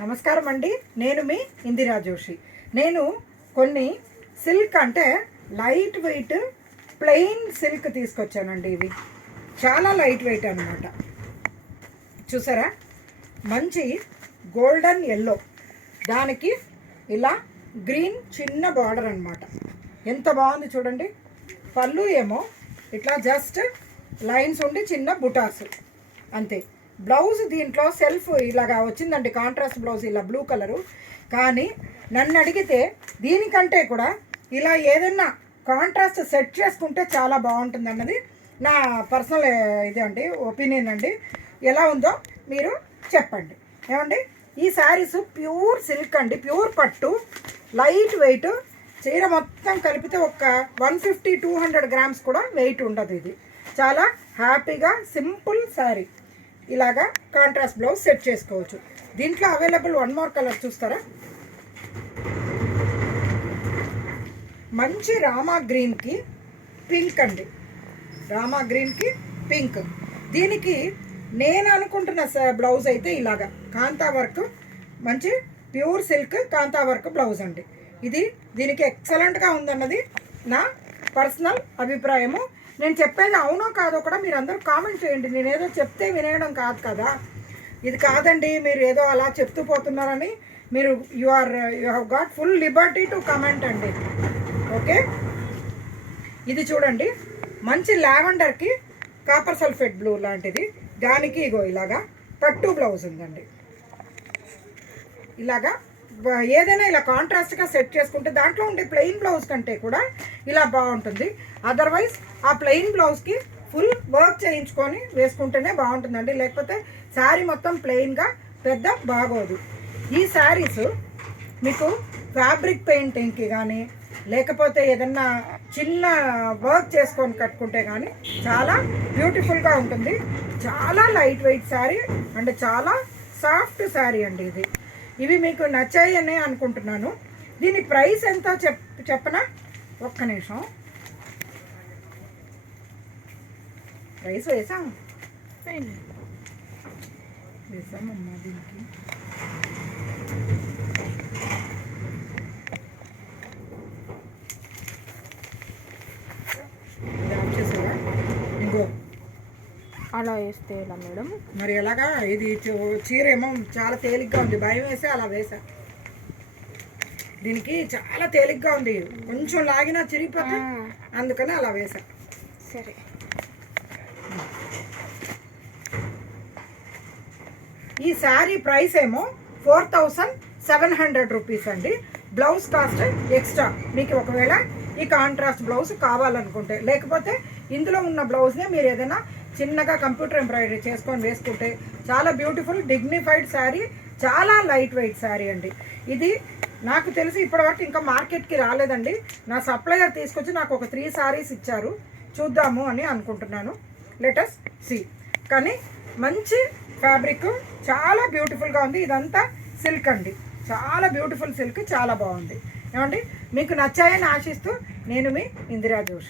నమస్కారం అండి. నేను మీ ఇందిరా జోషి. నేను కొన్ని సిల్క్ అంటే లైట్ వెయిట్ ప్లెయిన్ సిల్క్ తీసుకొచ్చానండి. ఇవి చాలా లైట్ వెయిట్ అనమాట. చూసారా, మంచి గోల్డెన్ ఎల్లో, దానికి ఇలా గ్రీన్ చిన్న బార్డర్ అనమాట. ఎంత బాగుంది చూడండి. పళ్ళు ఏమో ఇట్లా జస్ట్ లైన్స్ ఉండి చిన్న బుటాస్ అంతే. బ్లౌజ్ దీంట్లో సెల్ఫ్ ఇలాగా వచ్చిందండి, కాంట్రాస్ట్ బ్లౌజ్ ఇలా బ్లూ కలరు. కానీ నన్ను అడిగితే దీనికంటే కూడా ఇలా ఏదన్నా కాంట్రాస్ట్ సెట్ చేసుకుంటే చాలా బాగుంటుంది అన్నది నా పర్సనల్ ఇది అండి, ఒపీనియన్ అండి. ఎలా ఉందో మీరు చెప్పండి. ఏమండి, ఈ శారీస్ ప్యూర్ సిల్క్ అండి, ప్యూర్ పట్టు, లైట్ వెయిట్. చీర మొత్తం కలిపితే ఒక 150-200 గ్రామ్స్ కూడా వెయిట్ ఉండదు. ఇది చాలా హ్యాపీగా సింపుల్ శారీ. ఇలాగా కాంట్రాస్ట్ బ్లౌజ్ సెట్ చేసుకోవచ్చు. దీంట్లో అవైలబుల్ వన్ మోర్ కలర్ చూస్తారా, మంచి రామా గ్రీన్కి పింక్ అండి. రామా గ్రీన్కి పింక్. దీనికి నేను అనుకుంటున్న బ్లౌజ్ అయితే ఇలాగా కాంతా వర్క్, మంచి ప్యూర్ సిల్క్ కాంతా వర్క్ బ్లౌజ్ అండి. ఇది దీనికి ఎక్సలెంట్గా ఉందన్నది నా పర్సనల్ అభిప్రాయము. నేను చెప్పేది అవునో కాదో కూడా మీరు అందరూ కామెంట్ చేయండి. నేను ఏదో చెప్తే వినేయడం కాదు కదా. ఇది కాదండి, మీరు ఏదో అలా చెప్తూ పోతున్నారని మీరు you have got full Liberty to comment అండి. ఓకే, ఇది చూడండి, మంచి లావెండర్కి కాపర్ సల్ఫేట్ బ్లూ లాంటిది. దానికి ఇగో ఇలాగా పట్టు బ్లౌజ్ ఉందండి. ఇలాగా ఏదైనా ఇలా కాంట్రాస్ట్గా సెట్ చేసుకుంటే దాంట్లో ఉండే ప్లెయిన్ బ్లౌజ్ కంటే కూడా ఇలా బాగుంటుంది. అదర్వైజ్ ఆ ప్లెయిన్ బ్లౌజ్కి ఫుల్ వర్క్ చేయించుకొని వేసుకుంటేనే బాగుంటుందండి. లేకపోతే శారీ మొత్తం ప్లెయిన్గా పెద్ద బాగోదు. ఈ శారీస్ మీకు ఫ్యాబ్రిక్ పెయింటింగ్కి కానీ లేకపోతే ఏదన్నా చిన్న వర్క్ చేసుకొని కట్టుకుంటే కానీ చాలా బ్యూటిఫుల్గా ఉంటుంది. చాలా లైట్ వెయిట్ శారీ అండ్ చాలా సాఫ్ట్ శారీ అండి ఇది. ఇవి మీకు నచ్చాయని అనుకుంటున్నాను. దీని ప్రైస్ ఎంతో చెప్పనా, ఒక్క నిమిషం. ప్రైస్ వేసామమ్మా దీనికి. చేసారా ఇంకో అలా వేస్తే ఎలా మేడం? మరి ఎలాగా, ఇది చీర ఏమో చాలా తేలిగ్గా ఉంది, భయం వేసి అలా వేసా. దీనికి చాలా తేలిగ్గా ఉంది, కొంచెం లాగినా చిరిగిపోతే, అందుకని అలా వేసా. సరే, ఈ శారీ ప్రైస్ ఏమో 4700 రూపీస్ అండి. Blouse cost extra. మీకు ఒకవేళ ఈ కాంట్రాస్ట్ బ్లౌజ్ కావాలనుకుంటే, లేకపోతే ఇందులో ఉన్న బ్లౌజ్నే మీరు ఏదైనా చిన్నగా కంప్యూటర్ ఎంబ్రాయిడరీ చేసుకొని వేసుకుంటే చాలా బ్యూటిఫుల్ డిగ్నిఫైడ్ శారీ, చాలా లైట్ వెయిట్ శారీ అండి. ఇది నాకు తెలిసి ఇప్పటివరకు ఇంకా మార్కెట్కి రాలేదండి. నా సప్లయర్ తీసుకొచ్చి నాకు ఒక 3 శారీస్ ఇచ్చారు, చూద్దాము అని అనుకుంటున్నాను. Let us see. కానీ మంచి ఫ్యాబ్రిక్, చాలా బ్యూటిఫుల్గా ఉంది. ఇదంతా సిల్క్ అండి, చాలా బ్యూటిఫుల్ సిల్క్, చాలా బాగుంది. ఏమండి, మీకు నచ్చాయని ఆశిస్తూ నేను మీ ఇందిరా జోషి.